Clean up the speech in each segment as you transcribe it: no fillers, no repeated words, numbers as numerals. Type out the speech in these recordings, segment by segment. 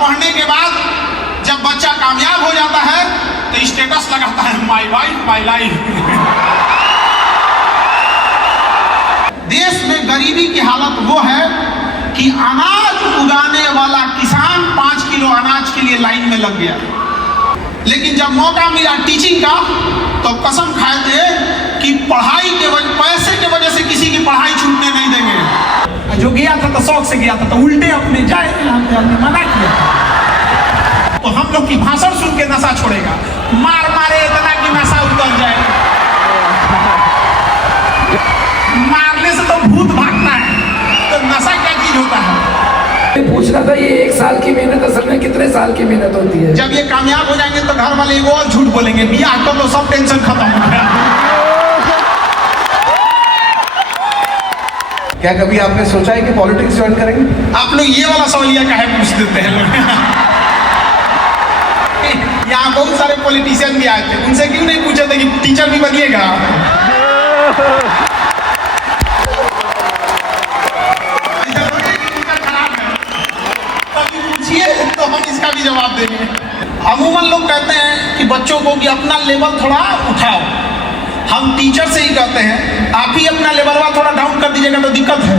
पढ़ने के बाद जब बच्चा कामयाब हो जाता है तो स्टेटस लगाता है माय वाइफ माय लाइफ। देश में गरीबी की हालत वो है कि अनाज उगाने वाला किसान 5 किलो अनाज के लिए लाइन में लग गया, लेकिन जब मौका मिला टीचिंग का तो कसम खाए थे कि पढ़ाई के पैसे के वजह से किसी की पढ़ाई छूटने नहीं देंगे। जो गया था तो शौक से गया था, तो उल्टे अपने जाए हमने मना किया। तो हम लोग की भाषण सुन के नशा छोड़ेगा, मार मारे इतना कि नशा उतर जाए। मारने से तो भूत भागता है, तो नशा क्या चीज होता है? पूछ रहा था ये 1 साल की मेहनत असल में कितने साल की मेहनत होती है? जब ये कामयाब हो जाएंगे तो घर वाले वो और झूठ बोलेंगे, बियाह कर तो सब टेंशन खत्म हो गया। क्या कभी आपने सोचा है कि पॉलिटिक्स ज्वाइन करेंगे? आप लोग ये वाला सवालिया काहे पूछ देते हैं लोग? यहाँ बहुत सारे पॉलिटिशियन भी आए थे, उनसे क्यों नहीं पूछे थे कि टीचर भी बनिएगा? तो हम इसका भी जवाब देंगे। अमूमन लोग कहते हैं कि बच्चों को कि अपना लेवल थोड़ा उठाओ। हम टीचर से ही कहते हैं आप ही अपना लेवल थोड़ा डाउन कर दीजिएगा तो दिक्कत है।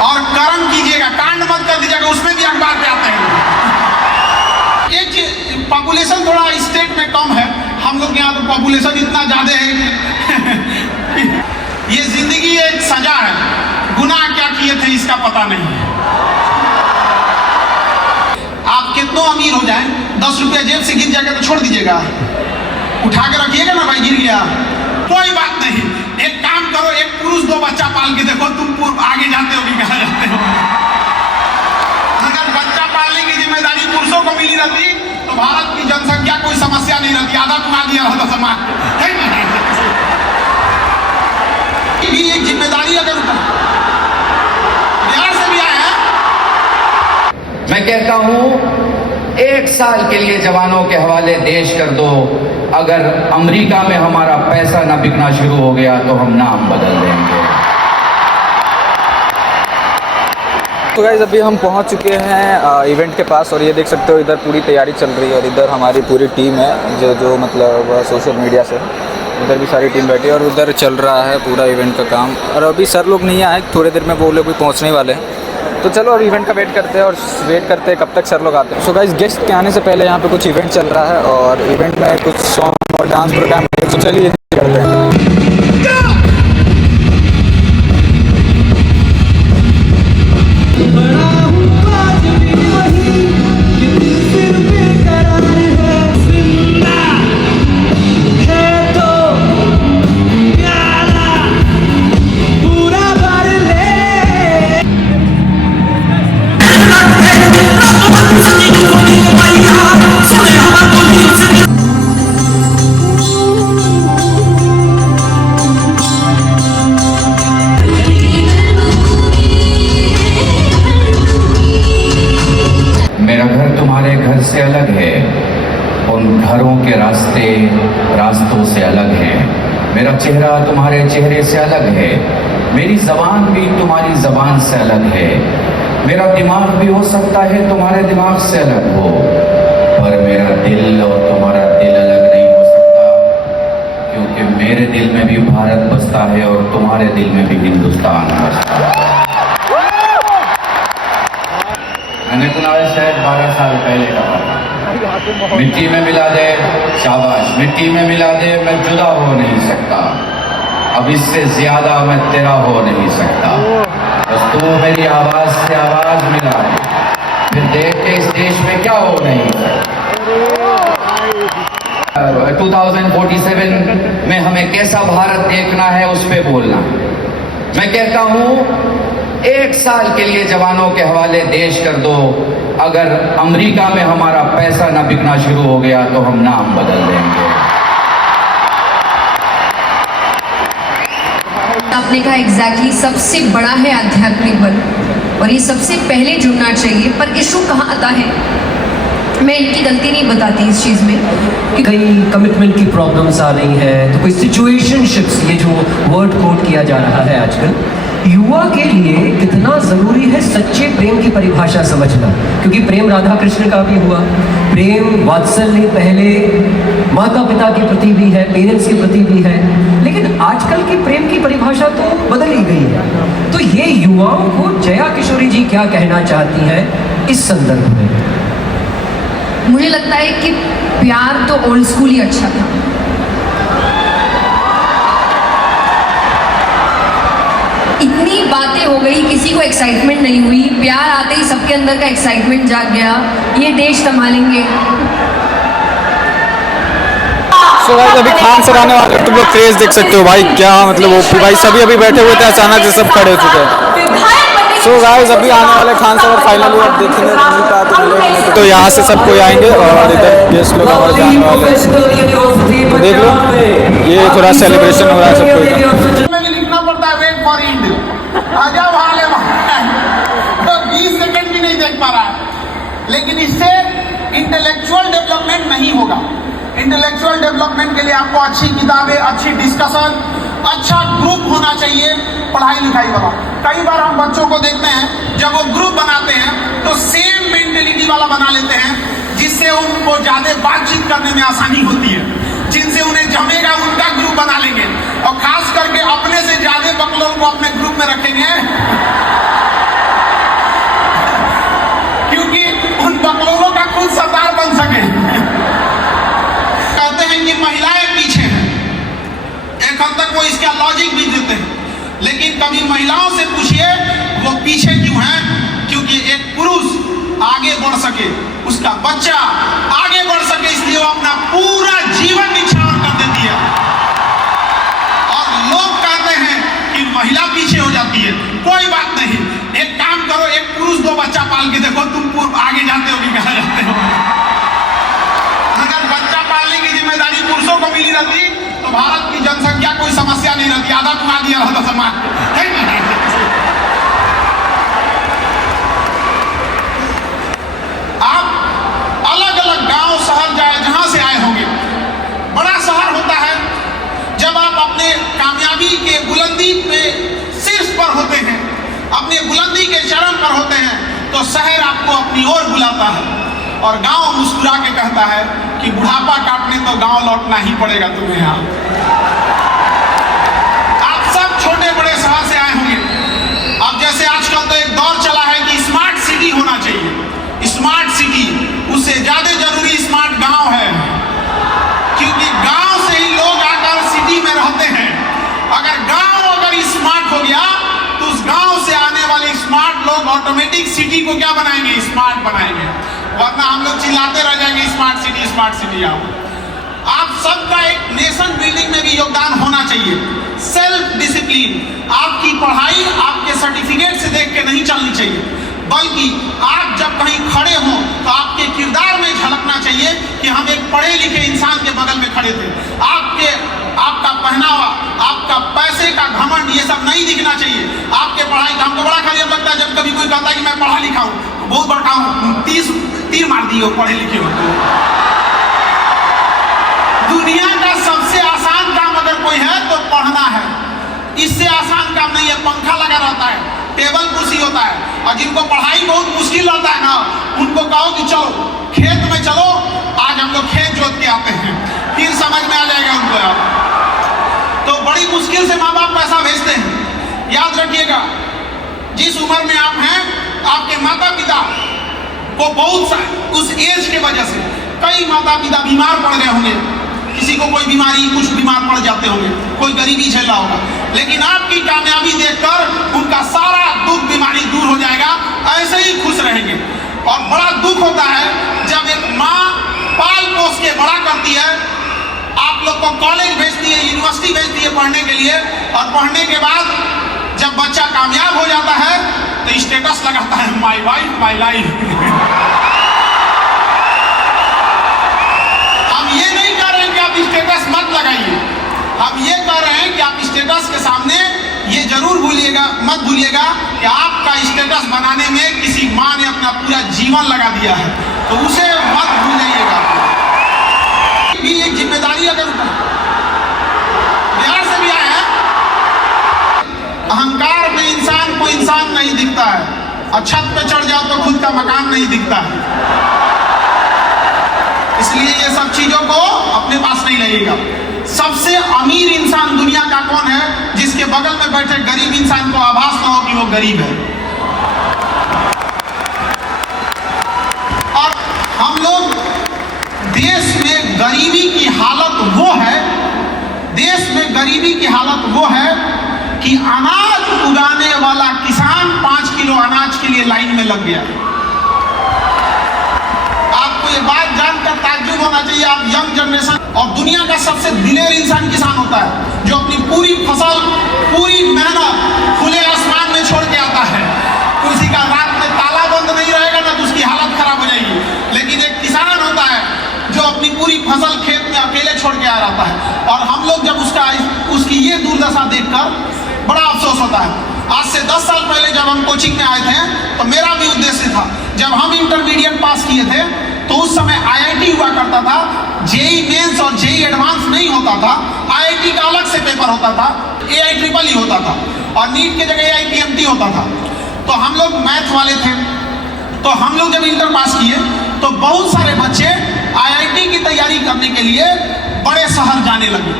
और कर्म कीजिएगा, कांड मत कर दीजिएगा, उसमें भी अखबार पे आते हैं। एक पॉपुलेशन थोड़ा स्टेट में कम है, हम लोग यहाँ तो पॉपुलेशन इतना ज्यादा है। ये जिंदगी एक सजा है, गुनाह क्या किए थे इसका पता नहीं। आप कितनों अमीर हो जाएं, 10 रुपया जेब से गिर जाएगा तो छोड़ दीजिएगा, उठा के रखिएगा ना, भाई गिर गया कोई बात नहीं। एक काम करो, एक पुरुष 2 बच्चा पाल के देखो, तुम आगे जाते हो कि कहाँ जाते हो। अगर बच्चा पालने की जिम्मेदारी पुरुषों को मिली रहती तो भारत की जनसंख्या कोई समस्या नहीं रहती, आधा पुरा दिया रहता समाज। भी एक जिम्मेदारी अगर बिहार से भी आए हैं। मैं कहता हूं 1 साल के लिए जवानों के हवाले देश कर दो, अगर अमेरिका में हमारा पैसा ना बिकना शुरू हो गया तो हम नाम बदल देंगे। तो गाइस अभी हम पहुंच चुके हैं इवेंट के पास, और ये देख सकते हो इधर पूरी तैयारी चल रही है, और इधर हमारी पूरी टीम है जो मतलब सोशल मीडिया से, उधर भी सारी टीम बैठी है और उधर चल रहा है पूरा इवेंट का काम। और अभी सर लोग नहीं आए, थोड़ी देर में वो लोग भी पहुंचने वाले हैं, तो चलो अब इवेंट का वेट करते हैं और वेट करते हैं कब तक सर लोग आते हैं। सो गाइस गेस्ट के आने से पहले यहाँ पे कुछ इवेंट चल रहा है और इवेंट में कुछ सॉन्ग और डांस प्रोग्राम, तो चलिए करते हैं। से अलग है, उन घरों के रास्तों से अलग है। मेरा चेहरा तुम्हारे चेहरे से अलग है, मेरी ज़बान भी तुम्हारी ज़बान से अलग है। मेरा दिमाग भी हो सकता है तुम्हारे दिमाग से अलग हो, पर मेरा दिल और तुम्हारा दिल अलग नहीं हो सकता, क्योंकि मेरे दिल में भी भारत बसता है और तुम्हारे दिल में भी हिंदुस्तान बसता है। मैंने कुनाल शायद 12 साल पहले कहा, मिट्टी में मिला दे शाबाश, मिट्टी में मिला दे, मैं जुदा हो नहीं सकता, अब इससे ज्यादा मैं तेरा हो नहीं सकता, बस तू मेरी आवाज से आवाज मिला दे, फिर देख के इस देश में क्या हो नहीं सकता। 2047 में हमें कैसा भारत देखना है उस पे बोलना। मैं कहता हूं 1 साल के लिए जवानों के हवाले देश कर दो, अगर अमेरिका में हमारा पैसा ना बिकना शुरू हो गया तो हम नाम बदल देंगे। आपने कहा एग्जैक्टली सबसे बड़ा है आध्यात्मिक बल, और ये सबसे पहले जुड़ना चाहिए, पर इशू कहाँ आता है, मैं इनकी गलती नहीं बताती इस चीज़ में कि कई कमिटमेंट की प्रॉब्लम्स आ रही हैं, तो कोई सिचुएशनशिप्स, ये जो वर्ड कोट किया जा रहा है आजकल, युवा के लिए कितना जरूरी है सच्चे प्रेम की परिभाषा समझना, क्योंकि प्रेम राधा कृष्ण का भी हुआ, प्रेम वात्सल्य पहले माता पिता के प्रति भी है, पेरेंट्स के प्रति भी है, लेकिन आजकल की प्रेम की परिभाषा तो बदल ही गई है। तो ये युवाओं को जया किशोरी जी क्या कहना चाहती हैं इस संदर्भ में? मुझे लगता है कि प्यार तो ओल्ड स्कूल ही अच्छा था। इतनी बातें हो गई, किसी को एक्साइटमेंट नहीं हुई, प्यार आते ही सबके अंदर का एक्साइटमेंट जाग गया, ये देश संभालेंगे। सो गाइस अभी खान सर आने वाले, तुम लोग क्रेज देख सकते हो भाई, क्या मतलब ओपी भाई सभी अभी बैठे हुए थे, अचानक से सब खड़े हो चुके हैं। सो गाइस अभी आने वाले खान सर, फाइनली अब देखेंगे नहीं पाया तो मिलेंगे, तो यहाँ से सब कोई आएंगे और इधर गेस्ट लोग हमारे जाने वाले हैं, तो देख लो ये थोड़ा सेलिब्रेशन हो रहा है सबको इधर। में भी लिखना पड़ता है वेट फॉर इंड, आजा भाले तो 20 सेकंड भी नहीं देख पा रहा है। लेकिन इससे इंटेलेक्चुअल डेवलपमेंट नहीं होगा। इंटेलेक्चुअल डेवलपमेंट के लिए आपको अच्छी किताबें, अच्छी डिस्कशन, अच्छा ग्रुप होना चाहिए पढ़ाई लिखाई वाला। कई बार हम बच्चों को देखते हैं जब वो ग्रुप बनाते हैं तो सेम मेंटेलिटी वाला बना लेते हैं, जिससे उनको ज्यादा बातचीत करने में आसानी होती है। जिनसे उन्हें जमेगा उनका ग्रुप बना लेंगे, और खास करके अपने से ज्यादा बकलोल को अपने ग्रुप में रखेंगे, क्योंकि उन बकलोलों का खुद सरदार बन सके। कहते हैं कि महिलाएं पीछे हैं, एक हद तक वो इसका लॉजिक भी देते हैं, लेकिन कभी महिलाओं से पूछिए वो पीछे क्यों हैं? क्योंकि एक पुरुष आगे बढ़ सके, उसका बच्चा आगे बढ़ सके, इसलिए वो अपना पूरा जीवन निछावर कर देती है। और लोग कहते हैं कि महिला पीछे हो जाती है। कोई बात नहीं, एक काम करो, एक पुरुष 2 बच्चा पाल के देखो, तुम आगे जाते हो कि कहाँ जाते हो। अगर बच्चा पालने की जिम्मेदारी पुरुषों को मिली रहती तो भारत की जनसंख्या कोई समस्या नहीं रहती, आधा कमा दिया रहता समाज। आप अलग अलग गांव शहर जाए, जहां से आए होंगे, बड़ा शहर होता है जब आप अपने कामयाबी के बुलंदी पे शीर्ष पर होते हैं, अपने बुलंदी के चरम पर होते हैं, तो शहर आपको अपनी ओर बुलाता है और गांव मुस्कुरा के कहता है कि बुढ़ापा काटने तो गांव लौटना ही पड़ेगा तुम्हें। यहाँ आप सब छोटे बड़े शहर से आए होंगे। अब जैसे आजकल तो एक दौर चला है कि स्मार्ट सिटी होना चाहिए, स्मार्ट सिटी, उससे ज्यादा जरूरी स्मार्ट गांव है, क्योंकि गांव से ही लोग आकर सिटी में रहते हैं। अगर गांव अगर स्मार्ट हो गया तो उस गांव से आने वाले स्मार्ट लोग ऑटोमेटिक सिटी को क्या बनाएंगे? स्मार्ट बनाएंगे, वरना हम लोग चिल्लाते रह जाएंगे स्मार्ट सिटी स्मार्ट सिटी। आप सबका एक नेशन बिल्डिंग में भी योगदान होना चाहिए। सेल्फ डिसिप्लिन, आपकी पढ़ाई आपके सर्टिफिकेट से देख के नहीं चलनी चाहिए, बल्कि आप जब कहीं खड़े हों तो आपके किरदार में झलकना चाहिए कि हम एक पढ़े लिखे इंसान के बगल में खड़े थे। आपका पहनावा, आपका पैसे का घमंड, ये सब नहीं दिखना चाहिए। आपके पढ़ाई का हमको बड़ा खराब लगता है जब कभी कोई कहता है कि मैं पढ़ा लिखा हूँ, बहुत बड़ा हूँ, 30 तीर मार दिए हो पढ़े लिखे हो। दुनिया का सबसे आसान काम अगर कोई है तो पढ़ना है, इससे आसान काम नहीं है। पंखा लगा रहता है, टेबल कुर्सी होता है, और जिनको पढ़ाई बहुत मुश्किल लगता है ना, उनको कहो कि चलो खेत में चलो, आज हम लोग खेत जोत के आते हैं, फिर समझ में आ जाएगा उनको। यार तो बड़ी मुश्किल से माँ बाप पैसा भेजते हैं। याद रखिएगा, जिस उम्र में आप हैं, आपके माता पिता को बहुत उस एज के वजह से कई माता पिता बीमार पड़ गए होंगे, किसी को कोई बीमारी, कुछ बीमार पड़ जाते होंगे, कोई गरीबी झेला होगा, लेकिन आपकी कामयाबी देखकर उनका सारा दुख बीमारी दूर हो जाएगा, ऐसे ही खुश रहेंगे। और बड़ा दुख होता है जब एक माँ पाल पोस के बड़ा करती है, आप लोग को कॉलेज भेजती है, यूनिवर्सिटी भेजती है पढ़ने के लिए, और पढ़ने के बाद जब बच्चा कामयाब हो जाता है तो स्टेटस लगाता है, माई वाइफ माई लाइफ। हम ये नहीं कह रहे हैं कि आप स्टेटस मत लगाइए, हम ये कह रहे हैं कि आप स्टेटस के सामने ये जरूर मत भूलिएगा कि आपका स्टेटस बनाने में किसी माँ ने अपना पूरा जीवन लगा दिया है, तो उसे मत भूल जाइएगा। भी एक जिम्मेदारी अगर बिहार से भी आए हैं, अहंकार में इंसान आपको इंसान नहीं दिखता है, और छत पे चढ़ जाओ तो खुद का मकान नहीं दिखता है। इसलिए ये सब चीजों को अपने पास नहीं लगेगा। सबसे अमीर इंसान दुनिया का कौन है? जिसके बगल में बैठे गरीब इंसान को आभास ना हो कि वो गरीब है। और हम लोग देश में गरीबी की हालत वो है, देश में गरीबी की हालत वो है कि अनाज उगाने वाला किसान 5 किलो अनाज के लिए लाइन में लग गया। आपको ये बात जानकर ताज्जुब होना चाहिए, आप यंग जनरेशन, और दुनिया का सबसे दिलेर इंसान किसान होता है जो अपनी पूरी फसल, पूरी मेहनत खुले आसमान में छोड़ के आता है। किसी का रात में ताला बंद नहीं रहेगा ना तो उसकी हालत खराब हो जाएगी। लेकिन एक किसान होता है जो अपनी पूरी फसल खेत में अकेले छोड़ के आ रहा है। और हम लोग जब उसकी ये दुर्दशा देखकर बड़ा अफसोस होता है। आज से 10 साल पहले जब हम कोचिंग में आए थे तो मेरा भी उद्देश्य था, जब हम इंटरमीडिएट पास किए थे तो उस समय आईआईटी हुआ करता था, जेई मेंस और जेई एडवांस नहीं होता था। आईआईटी का अलग से पेपर होता था, AIEEE होता था, और नीट के जगह AIPMT होता था। तो हम लोग मैथ वाले थे, तो हम लोग जब इंटर पास किए तो बहुत सारे बच्चे आईआईटी की तैयारी करने के लिए बड़े शहर जाने लगे।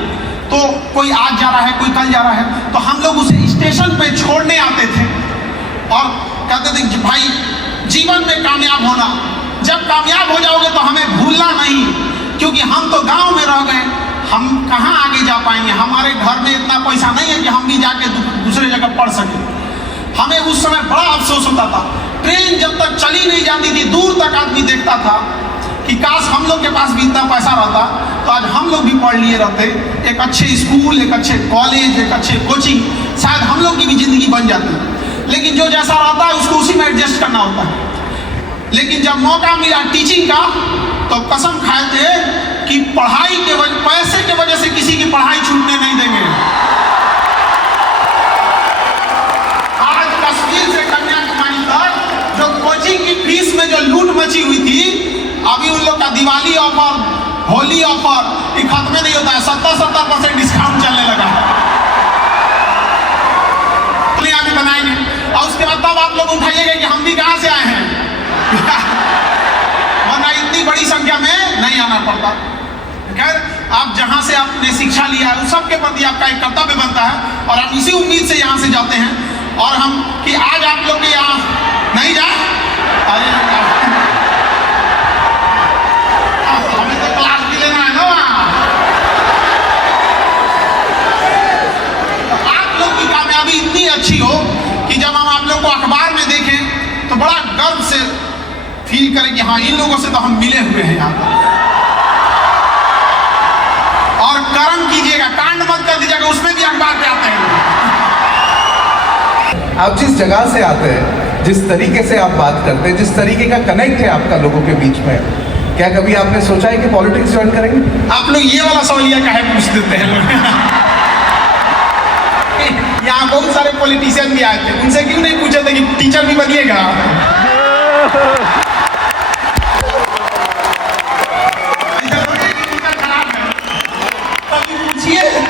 तो कोई आज जा रहा है, कोई कल जा रहा है, तो हम लोग उसे स्टेशन पे छोड़ने आते थे और कहते थे कि भाई जीवन में कामयाब होना, जब कामयाब हो जाओगे तो हमें भूलना नहीं, क्योंकि हम तो गांव में रह गए, हम कहाँ आगे जा पाएंगे, हमारे घर में इतना पैसा नहीं है कि हम भी जाके दूसरे जगह पढ़ सकें। हमें उस समय बड़ा अफसोस होता था। ट्रेन जब तक चली नहीं जाती थी, दूर तक आदमी देखता था कि काश हम लोग के पास भी इतना पैसा रहता तो आज हम लोग भी पढ़ लिए रहते, एक अच्छे स्कूल, एक अच्छे कॉलेज, एक अच्छे कोचिंग, शायद हम लोग की भी जिंदगी बन जाती। लेकिन जो जैसा रहता है उसको उसी में एडजस्ट करना होता है। लेकिन जब मौका मिला टीचिंग का तो कसम खाए थे कि पढ़ाई के वजह, पैसे के वजह से किसी की पढ़ाई छूटने नहीं देंगे। आज कश्मीर से कन्याकुमारी तक जो कोचिंग की फीस में जो लूट मची हुई थी, अभी उन लोग का दिवाली ऑफर, होली ऑफर, ये खत्म नहीं होता है, 70% डिस्काउंट चलने लगा है। अभी बनाएंगे और उसके बाद तब आप लोग उठाइएगा कि हम भी कहाँ से आए हैं। वरना इतनी बड़ी संख्या में नहीं आना पड़ता। खैर, आप जहां से आपने शिक्षा लिया है उस सब के प्रति आपका एक कर्तव्य बनता है, और हम इसी उम्मीद से यहाँ से जाते हैं। और हम कि आज आप लोग के यहाँ नहीं जाए, हमें तो क्लास भी लेना है ना वहाँ। आप लोग की कामयाबी इतनी अच्छी हो कि जब हम आप लोग को अखबार में देखें तो बड़ा गर्व से फील करें कि हाँ, इन लोगों से तो हम मिले हुए हैं यहाँ पर। और कर्म कीजिएगा, कांड मत कर दीजिएगा, उसमें भी अखबार पे आते हैं। आप जिस जगह से आते हैं, जिस तरीके से आप बात करते हैं, जिस तरीके का कनेक्ट है आपका लोगों के बीच में, क्या कभी आपने सोचा है कि पॉलिटिक्स ज्वाइन करेंगे? आप लोग ये वाला सवालिया काहे पूछ देते हैं लोग? यहाँ बहुत सारे पॉलिटिशियन भी आए थे, उनसे क्यों नहीं पूछे थे कि टीचर भी बनिएगा?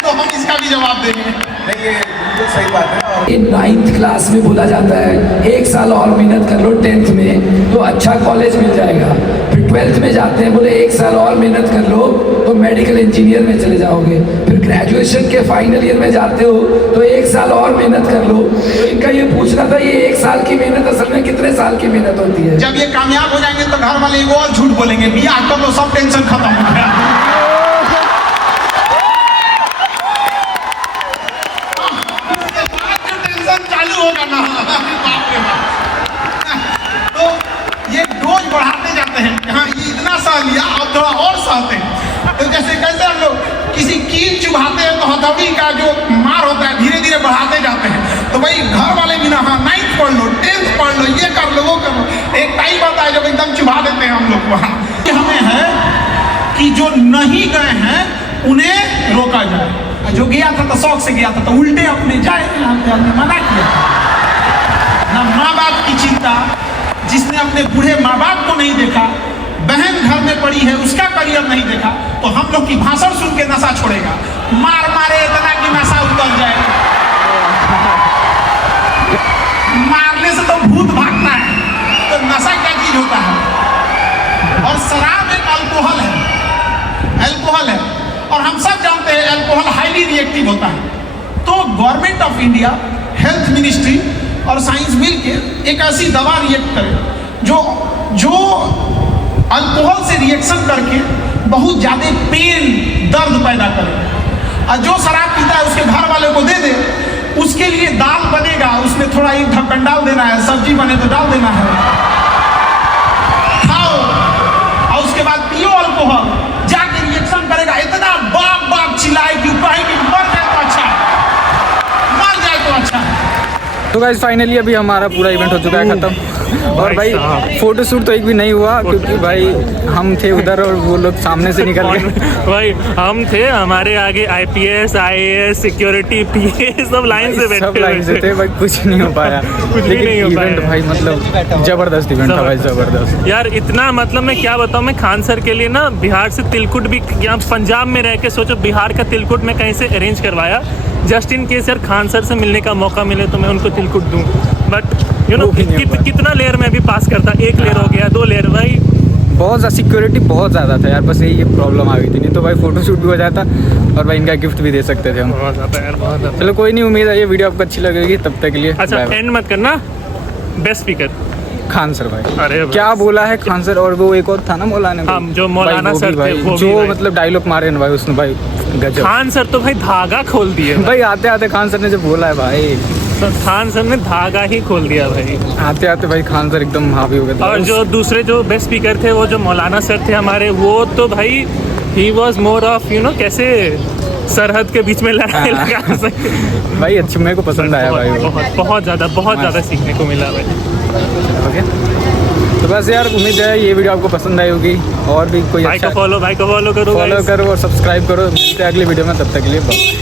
तो हम इसका भी जवाब देंगे। नहीं, ये बिल्कुल सही बात है। और 9th क्लास में बोला जाता है 1 साल और मेहनत कर लो 10th में तो अच्छा कॉलेज मिल जाएगा। फिर 12th में जाते हैं, बोले 1 साल और मेहनत कर लो तो मेडिकल इंजीनियर में चले जाओगे। फिर ग्रेजुएशन के फाइनल ईयर में जाते हो तो 1 साल और मेहनत कर लो। तो इनका ये पूछना था, ये 1 साल की मेहनत असल में कितने साल की मेहनत होती है? जब ये कामयाब हो जाएंगे तो घर वाले वो और झूठ बोलेंगे, बियाह कर लो, सब टेंशन खत्म हो गया। होगा ना, बाप रे बाप। तो ये डोज बढ़ाते जाते हैं, हाँ ये इतना सह लिया अब थोड़ा और सहते हैं। तो जैसे कैसे हम लोग किसी कील चुभाते हैं तो हथौड़ी का जो मार होता है धीरे धीरे बढ़ाते जाते हैं। तो भाई घर वाले भी ना, हाँ 9th पढ़ लो, 10th पढ़ लो, ये कर लो, वो कर लो, एक टाइम आता है जब एकदम चुभा देते हैं हम लोग वहाँ। हमें है कि जो नहीं गए हैं उन्हें रोका जाए, जो गया था तो शौक से गया था तो उल्टे अपने जाए, हमने मना किया। ना माँ बाप की चिंता, जिसने अपने बूढ़े माँ बाप को नहीं देखा, बहन घर में पड़ी है उसका करियर नहीं देखा, तो हम लोग की भाषण सुन के नशा छोड़ेगा, मार मारे इतना कि नशा उतर जाए। मारने से तो भूत भागता है, तो नशा क्या चीज होता है? और शराब एक अल्कोहल है, और हम सब जानते हैं अल्कोहल हाईली रिएक्टिव होता है। तो government of India, health ministry और साइंस मिलके एक ऐसी दवा रिएक्ट करे जो अल्कोहल से रिएक्शन करके बहुत ज़्यादा पेन, दर्द पैदा करे। और जो शराब पीता है उसके घर वाले को दे दे, उसके लिए दाल बनेगा, उसमें थोड़ा एक ढक्कन डाल देना है, सब्जी बने तो डाल देना है, खाओ और उसके बाद पियो अल्कोहल, जाके रिएक्शन करेगा, इतना बाप बाप चिल्लाए कि कहेगी मर जाए तो अच्छा, मर जाए तो अच्छा। तो गाइस फाइनली अभी हमारा पूरा इवेंट हो चुका है ख़त्म। और भाई फोटो शूट तो एक भी नहीं हुआ, क्योंकि भाई हम थे उधर और वो लोग सामने से निकल गए। भाई हम थे, हमारे आगे IPS, IAS, सिक्योरिटी, PA सब लाइन से बैठे, सब लाइन से थे भाई, कुछ नहीं हो पाया। कुछ भी नहीं हो पाया। इवेंट भाई मतलब जबरदस्त इवेंट था भाई, जबरदस्त यार। इतना मतलब मैं क्या बताऊँ, मैं खान सर के लिए ना बिहार से तिलकुट भी, यहाँ पंजाब में रह के सोचो बिहार का तिलकुट मैं कहीं से अरेंज करवाया, जस्ट इन केस यार खान सर से मिलने का मौका मिले तो मैं उनको तिलकुट दूँ। बट यू नो कितना लेयर में भी पास करता, 1 लेयर हो गया, 2 लेयर भाई, बहुत ज़्यादा सिक्योरिटी बहुत ज़्यादा था यार, बस यही प्रॉब्लम आ गई थी, नहीं तो भाई फोटो शूट भी हो जाता और भाई इनका गिफ्ट भी दे सकते थे हम। बहुत ज़्यादा यार, बहुत ज़्यादा। चलो कोई नहीं, उम्मीद है ये वीडियो आपको अच्छी लगेगी, तब तक के लिए अच्छा एंड मत करना, बेस्ट स्पीकर खान सर भाई। अरे क्या बोला है खान सर, और वो एक और था ना मौलाना भाई। हाँ, जो मौलाना भाई, सर थे, वो भी जो भाई। मतलब डायलॉग मारे ना भाई उसने, भाई गजब। खान सर तो भाई धागा खोल दिए भाई आते आते खान सर ने जो बोला है भाई, तो खान सर ने धागा ही खोल दिया भाई। आते आते भाई खान सर एकदम हावी हो गए। और जो दूसरे जो बेस्ट स्पीकर थे, वो जो मौलाना सर थे हमारे, वो तो भाई he was more of you know कैसे सरहद के बीच में लड़ाई लगा सकते भाई अच्छी, मेरे को पसंद आया भाई वो। बहुत ज़्यादा सीखने को मिला भाई। ओके, तो बस यार उम्मीद है ये वीडियो आपको पसंद आई होगी, और भी कोई भाई अच्छा को फॉलो करो, फॉलो करो और सब्सक्राइब करो। मिलते हैं अगली वीडियो में, तब तक के लिए बाय।